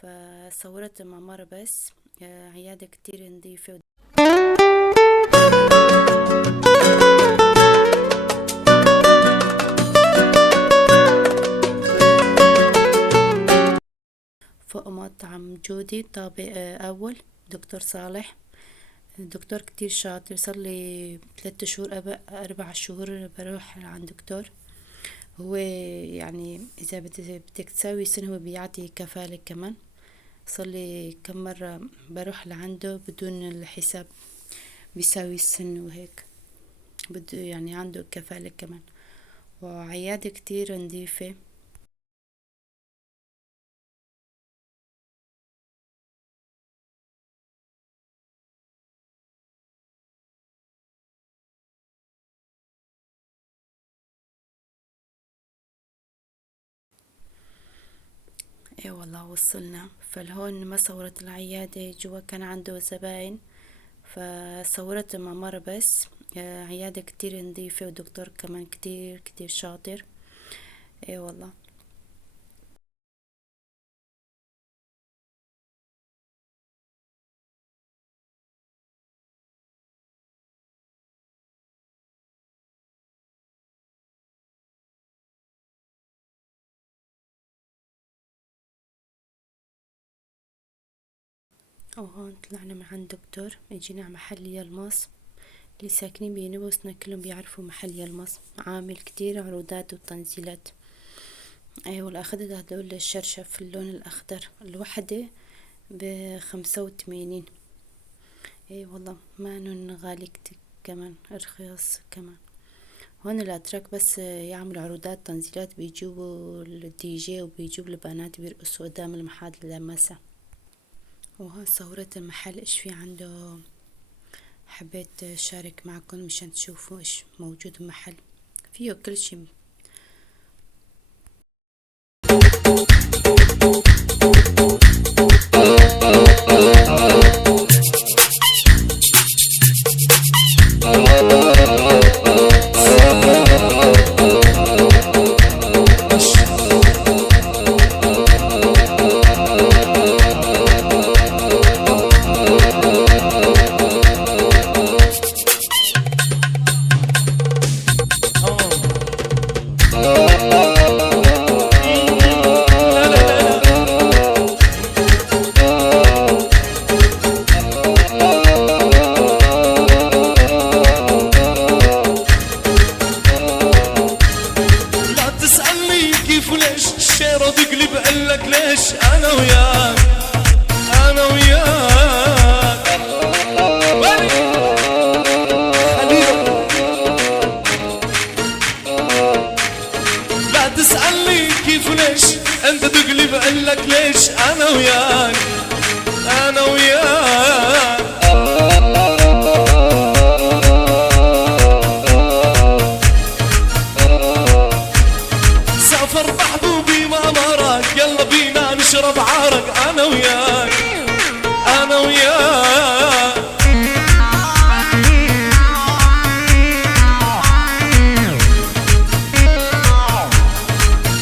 فصورت ممر بس. عيادة كتير نظيفة. فوق مطعم جودي طابق أول. دكتور صالح دكتور كتير شاطر، صار لي 3 شهور 4 شهور بروح عند دكتور. هو يعني إذا بدك تسوي سن هو بيعطي كفالة كمان. صار لي كم مرة بروح لعنده بدون الحساب، بيساوي السن وهيك. بده يعني عنده كفالة كمان، وعيادة كتير نظيفة. ايه والله وصلنا. فالهون ما صورت العيادة جوا، كان عنده زباين فصورت الممر بس. عيادة كتير نظيفة ودكتور كمان كتير كتير شاطر. ايه والله. وهون طلعنا من عند دكتور، اجينا على محل يلمص. اللي ساكنين بنوسنا كلهم بيعرفوا محل يلمص، عامل كتير عروضات وتنزيلات. ايوه اخذت هدول الشرشف اللون الاخضر، الوحدة ب85. اي والله ما نون غالي كتير، كمان رخيص كمان. هون الاتراك بس يعملوا عروضات تنزيلات، بيجيبوا الدي جي وبيجيبوا البنات بيرقصوا قدام المحل لمسة. وهون صورت المحل ايش في عنده، حبيت شارك معكم مشان تشوفوا ايش موجود المحل، فيه كل شي. لا تسألني كيف وليش الشيرة تقلب قالك ليش. أنا وياك أنا وياك لا تسألني كيف وليش أنت تقلب قالك ليش. أنا وياك أنا وياك سافر محبوبي ما مرق، يلا بينا نشرب عرق. انا وياك انا وياك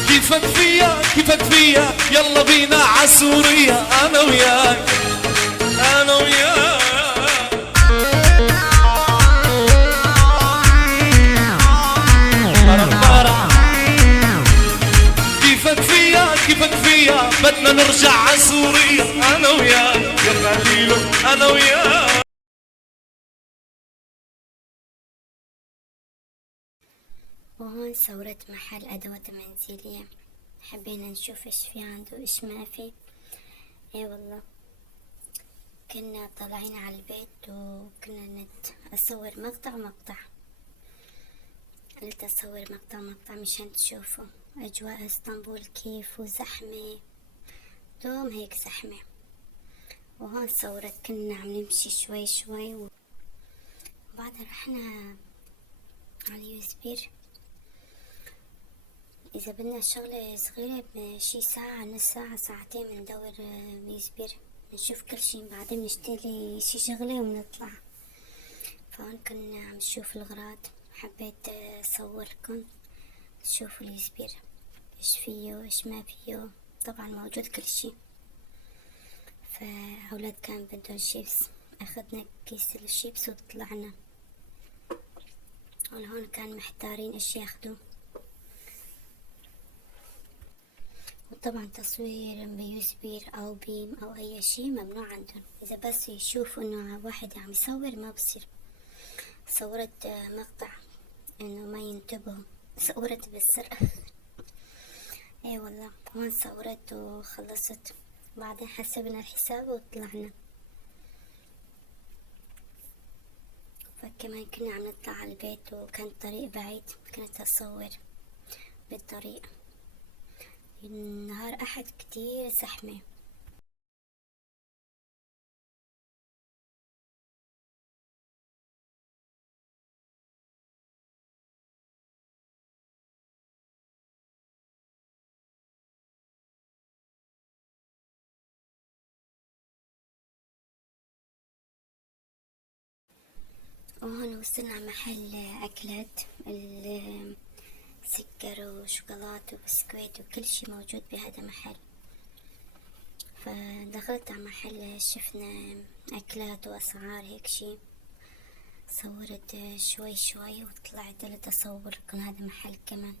كيفك فيا كيفك فيا، يلا بينا عسورية. انا وياك انا وياك كيفك فيا كيفك فيا، بدنا نرجع عسورية. انا وياك يا خليلو انا وياك. وهون صورت محل أدوات منزلية، حبينا نشوف ايش في عنده ايش ما في. اي والله كنا طالعين على البيت وكنا أصور مقطع. قلت أصور مقطع مشان تشوفوا أجواء اسطنبول كيف، وزحمة دوم هيك زحمة. وهون صورت كنا عم نمشي شوي وبعدها رحنا على اليوزبير. إذا بدنا شغلة صغيرة بشي ساعة نص ساعة ساعتين بندور يوزبير، نشوف كل شي بعدين بنشتري شي شغلة وبنطلع. فهون كنا عم نشوف الأغراض، حبيت أصوركم تشوفوا اليوزبير ايش فيه وايش ما فيه. طبعا موجود كل شي. فأولاد كان بدهم شيبس، أخذنا كيس الشيبس وطلعنا. هون كان محتارين إيش ياخدوا. وطبعا تصوير بيوسبي أو بيم أو أي شي ممنوع عندهم، إذا بس يشوف إنه واحد عم يصور ما بصير. صورت مقطع إنه ما ينتبهوا، صورت بالسر. اي والله، هون صورت وخلصت، بعدين حسبنا الحساب وطلعنا. فكمان كنا عم نطلع على البيت وكان الطريق بعيد، كنت أصور بالطريق. النهار أحد كتير زحمة. وهون وصلنا محل أكلات، سكر وشوكولاتة وبسكويت وكل شي موجود بهذا محل. فدخلت على محل، شفنا أكلات وأسعار هيك شي، صورت شوي شوي وطلعت قلت أصور لكم هذا محل كمان.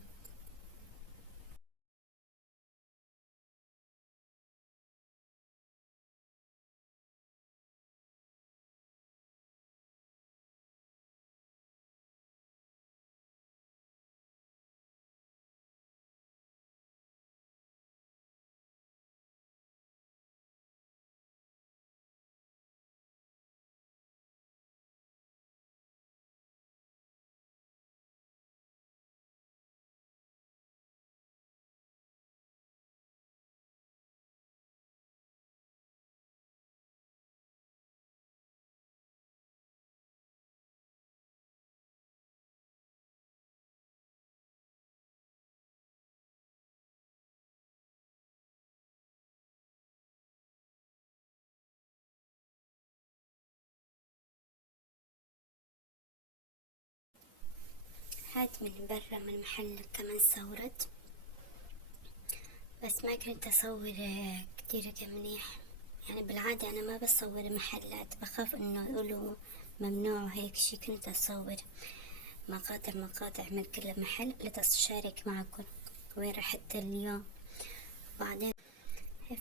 هاد من برا من محل كمان صورت، بس ما كنت أصور كتير منيح. يعني بالعادة أنا ما بصور محلات، بخاف إنه يقولوا ممنوع هيك شي. كنت أصور مقاطع من كل محل لتشارك معكم وين رحت اليوم.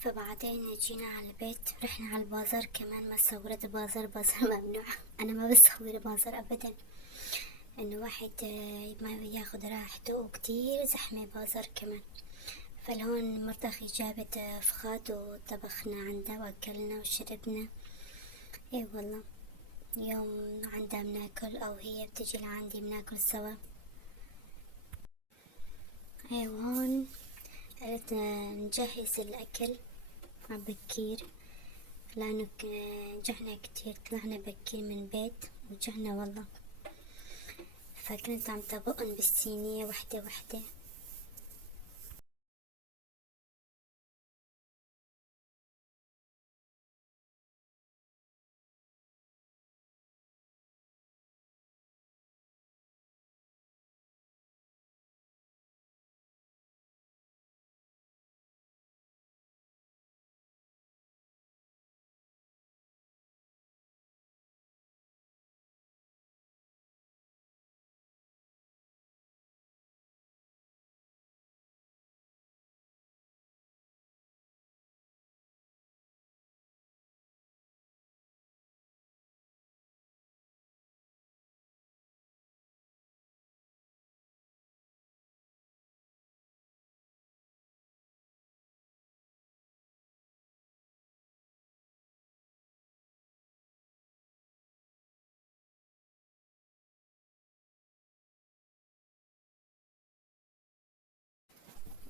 فبعدين جينا على البيت، رحنا على البازار كمان، ما صورت بازار ممنوع. أنا ما بصور بازار أبدا، إنه واحد ما ياخد راحته، وكتير زحمة بازار كمان. فالهون مرتخي جابت فخاد وطبخنا عندها وأكلنا وشربنا. اي والله، يوم عندها بناكل أو هي بتجي لعندي بناكل سوا. اي وهون قلت نجهز الأكل عبكير، لأنه جهنا كتير، طلعنا بكير من بيت وجهنا والله. فكنت عم طبقن بالصينية وحدة وحدة.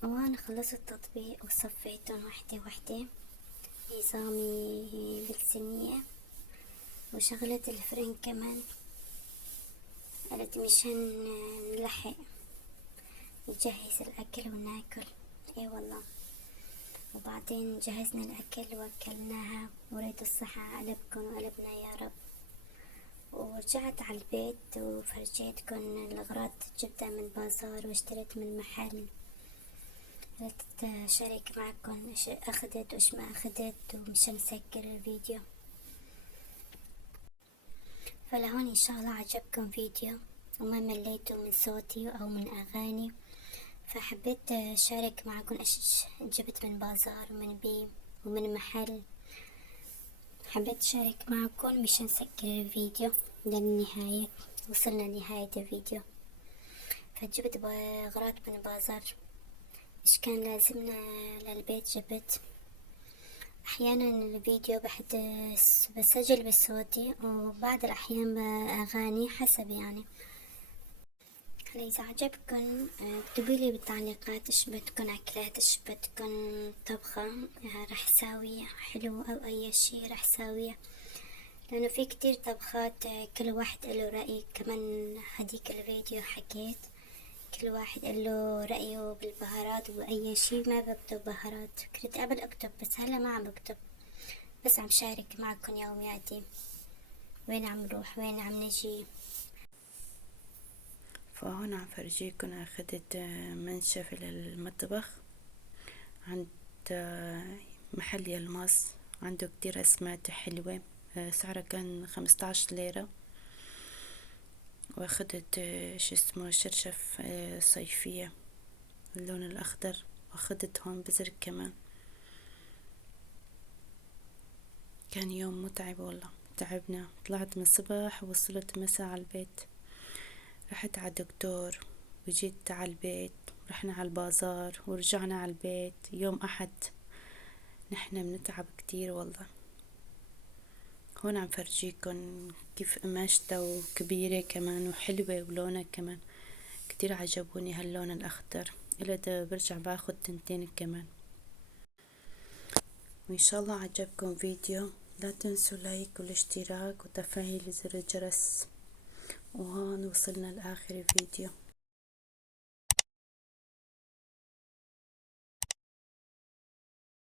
وأنا خلصت التطبيق وصفيتهم وحدة وحدة نظامي بالصينية، وشغلت الفرن كمان. قلت مشان نلحق نجهز الأكل وناكل. اي والله. وبعدين جهزنا الأكل وأكلناها، وريت الصحة قلبكن وقلبنا يا رب. ورجعت على البيت وفرجيتكن الأغراض جبتها من بازار واشتريت من محل قلت أشارك معكم إيش أخذت وإيش ما أخذت ومشان أسجل الفيديو. فلهون إن شاء الله عجبكم فيديو وما مليتوا من صوتي أو من أغاني، فحبيت أشارك معكم إيش جبت من بازار ومن بيم ومن محل. حبيت أشارك معكم مشان أسجل الفيديو للنهاية. وصلنا لنهاية الفيديو، فجبت أغراض من بازار إيش كان لازمنا للبيت جبت. أحيانا الفيديو بسجل بصوتي وبعض الأحيان بأغاني حسب يعني. هلا إذا عجبكم اكتبولي بالتعليقات إيش بدكن أكلات، إيش بدكن طبخة رح ساويها حلو أو أي شي رح ساويه، لأنه في كتير طبخات كل واحد له رأي. كمان هديك الفيديو حكيت كل واحد له رأيه بالبهارات وأي شي. ما بكتب بهارات، كنت قبل أكتب بس هلا ما عم بكتب، بس عم شارك معكم يومياتي، وين عم نروح وين عم نجي. فهون عم فرجيكم أخذت منشف للمطبخ عند محل يلماس، عنده كتير أسمات حلوة، سعرها كان 15 ليرة. واخدت شو اسمه شرشف صيفية اللون الأخضر، واخدت هون بزر كمان. كان يوم متعب والله، تعبنا، طلعت من الصبح ووصلت مساء على البيت. رحت على الدكتور وجيت على البيت، رحنا على البازار ورجعنا على البيت. يوم أحد نحنا بنتعب كتير والله. هون عم فرجيكم كيف قماشتها وكبيرة كمان وحلوة ولونها كمان كتير عجبوني هاللون الأخضر. إلا برجع باخد تنتين كمان. وإن شاء الله عجبكم فيديو، لا تنسوا لايك والاشتراك وتفعيل زر الجرس. وهون وصلنا لآخر الفيديو.